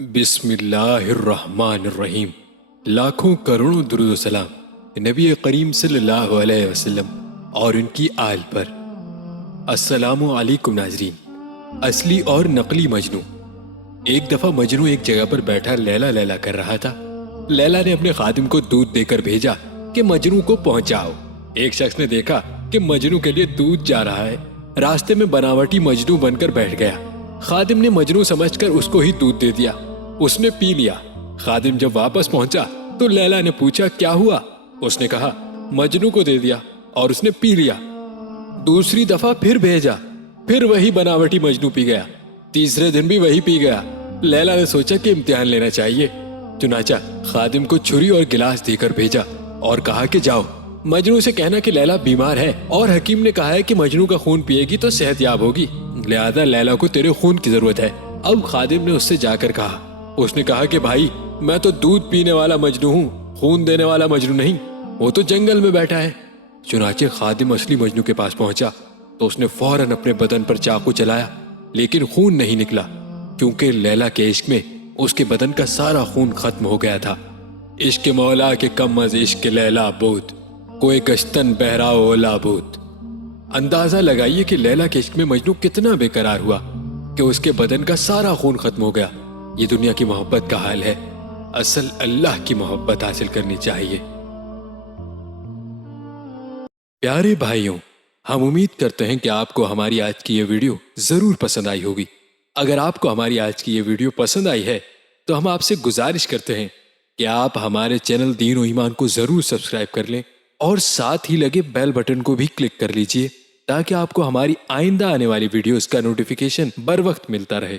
بسم اللہ الرحمن الرحیم۔ لاکھوں کروڑوں درود و سلام نبی کریم صلی اللہ علیہ وسلم اور ان کی آل پر۔ السلام علیکم ناظرین۔ اصلی اور نقلی مجنو۔ ایک دفعہ مجنو ایک جگہ پر بیٹھا لیلا لیلا کر رہا تھا۔ لیلا نے اپنے خادم کو دودھ دے کر بھیجا کہ مجنو کو پہنچاؤ۔ ایک شخص نے دیکھا کہ مجنو کے لیے دودھ جا رہا ہے، راستے میں بناوٹی مجنو بن کر بیٹھ گیا۔ خادم نے مجنو سمجھ کر اس کو ہی دودھ دے دیا، اس نے پی لیا۔ خادم جب واپس پہنچا تو لیلا نے پوچھا کیا ہوا؟ اس نے کہا مجنو کو دے دیا اور اس نے پی لیا۔ دوسری دفعہ پھر بھیجا، پھر وہی بناوٹی مجنو پی گیا۔ تیسرے دن بھی وہی پی گیا۔ لیلا نے سوچا کہ امتحان لینا چاہیے، چنانچہ خادم کو چھری اور گلاس دے کر بھیجا اور کہا کہ جاؤ مجنو سے کہنا کہ لیلا بیمار ہے اور حکیم نے کہا ہے کہ مجنو کا خون پیے گی تو صحت یاب ہوگی، لہذا لیلا کو تیرے خون کی ضرورت ہے۔ اب خادم نے اس سے جا کر کہا، اس نے کہا کہ بھائی میں تو دودھ پینے والا مجنو ہوں، خون دینے والا مجنو نہیں، وہ تو جنگل میں بیٹھا ہے۔ چنانچہ خادم اصلی مجنو کے پاس پہنچا تو اس نے فوراً اپنے بدن پر چاقو چلایا، لیکن خون نہیں نکلا، کیونکہ لیلا کے عشق میں اس کے بدن کا سارا خون ختم ہو گیا تھا۔ عشق مولا کے کم از عشق لیلا بود، کوئی گشتن بہراؤ لابود۔ اندازہ لگائیے کہ لیلا کے عشق میں مجنو کتنا بے قرار ہوا کہ اس کے بدن کا سارا خون ختم ہو گیا۔ یہ دنیا کی محبت کا حال ہے، اصل اللہ کی محبت حاصل کرنی چاہیے۔ پیارے بھائیوں، ہم امید کرتے ہیں کہ آپ کو ہماری آج کی یہ ویڈیو ضرور پسند آئی ہوگی۔ اگر آپ کو ہماری آج کی یہ ویڈیو پسند آئی ہے تو ہم آپ سے گزارش کرتے ہیں کہ آپ ہمارے چینل دین و ایمان کو ضرور سبسکرائب کر لیں اور ساتھ ہی لگے بیل بٹن کو بھی کلک کر لیجئے تاکہ آپ کو ہماری آئندہ آنے والی ویڈیوز کا نوٹیفیکیشن بر وقت ملتا رہے۔